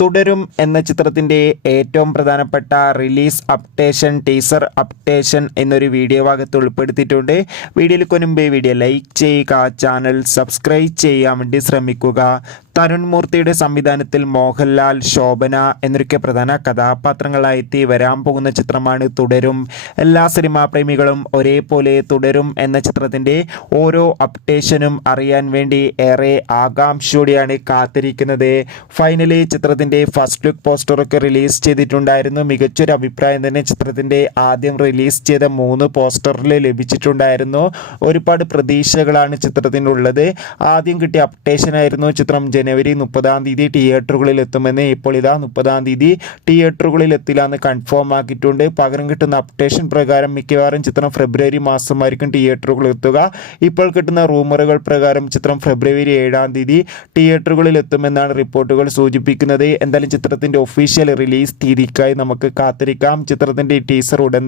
തുടരും എന്ന ചിത്രത്തിൻ്റെ ഏറ്റവും പ്രധാനപ്പെട്ട റിലീസ് അപ്ഡേഷൻ ടീസർ അപ്ഡേഷൻ എന്നൊരു വീഡിയോ ഭാഗത്ത് ഉൾപ്പെടുത്തിയിട്ടുണ്ട്. വീഡിയോയിൽ മുൻപേ വീഡിയോ ലൈക്ക് ചെയ്യുക, ചാനൽ സബ്സ്ക്രൈബ് ചെയ്യാൻ വേണ്ടി ശ്രമിക്കുക. തരുൺ മൂർത്തിയുടെ സംവിധാനത്തിൽ മോഹൻലാൽ, ശോഭന എന്നൊക്കെ പ്രധാന കഥാപാത്രങ്ങളായി വരാൻ പോകുന്ന ചിത്രമാണ് തുടരും. എല്ലാ സിനിമാ പ്രേമികളും ഒരേപോലെ തുടരും എന്ന ചിത്രത്തിൻ്റെ ഓരോ അപ്ഡേഷനും അറിയാൻ വേണ്ടി ഏറെ ആകാംക്ഷയോടെയാണ് കാത്തിരിക്കുന്നത്. ഫൈനലി ചിത്രത്തിൻ്റെ ഫസ്റ്റ് ലുക്ക് പോസ്റ്ററൊക്കെ റിലീസ് ചെയ്തിട്ടുണ്ടായിരുന്നു. മികച്ചൊരു അഭിപ്രായം തന്നെ ചിത്രത്തിൻ്റെ ആദ്യം റിലീസ് ചെയ്ത 3 പോസ്റ്ററിൽ ലഭിച്ചിട്ടുണ്ടായിരുന്നു. ഒരുപാട് പ്രതീക്ഷകളാണ് ചിത്രത്തിനുള്ളത്. ആദ്യം കിട്ടിയ അപ്ഡേഷനായിരുന്നു ചിത്രം ജനുവരി 30 തിയേറ്ററുകളിൽ എത്തുമെന്ന്. ഇപ്പോൾ ഇതാ 30 തിയേറ്ററുകളിൽ എത്തില്ല എന്ന് കൺഫേം ആക്കിയിട്ടുണ്ട്. പകരം കിട്ടുന്ന അപ്ഡേഷൻ പ്രകാരം മിക്കവാറും ചിത്രം ഫെബ്രുവരി മാസമായിരിക്കും തിയേറ്ററുകളിൽ എത്തുക. ഇപ്പോൾ കിട്ടുന്ന റൂമറുകൾ പ്രകാരം ചിത്രം ഫെബ്രുവരി 7 തിയേറ്ററുകളിൽ എത്തുമെന്നാണ് റിപ്പോർട്ടുകൾ സൂചിപ്പിക്കുന്നത്. എന്തായാലും ചിത്രത്തിൻ്റെ ഒഫീഷ്യൽ റിലീസ് തീയതിക്കായി നമുക്ക് കാത്തിരിക്കാം. ചിത്രത്തിൻ്റെ ടീസർ ഉടൻ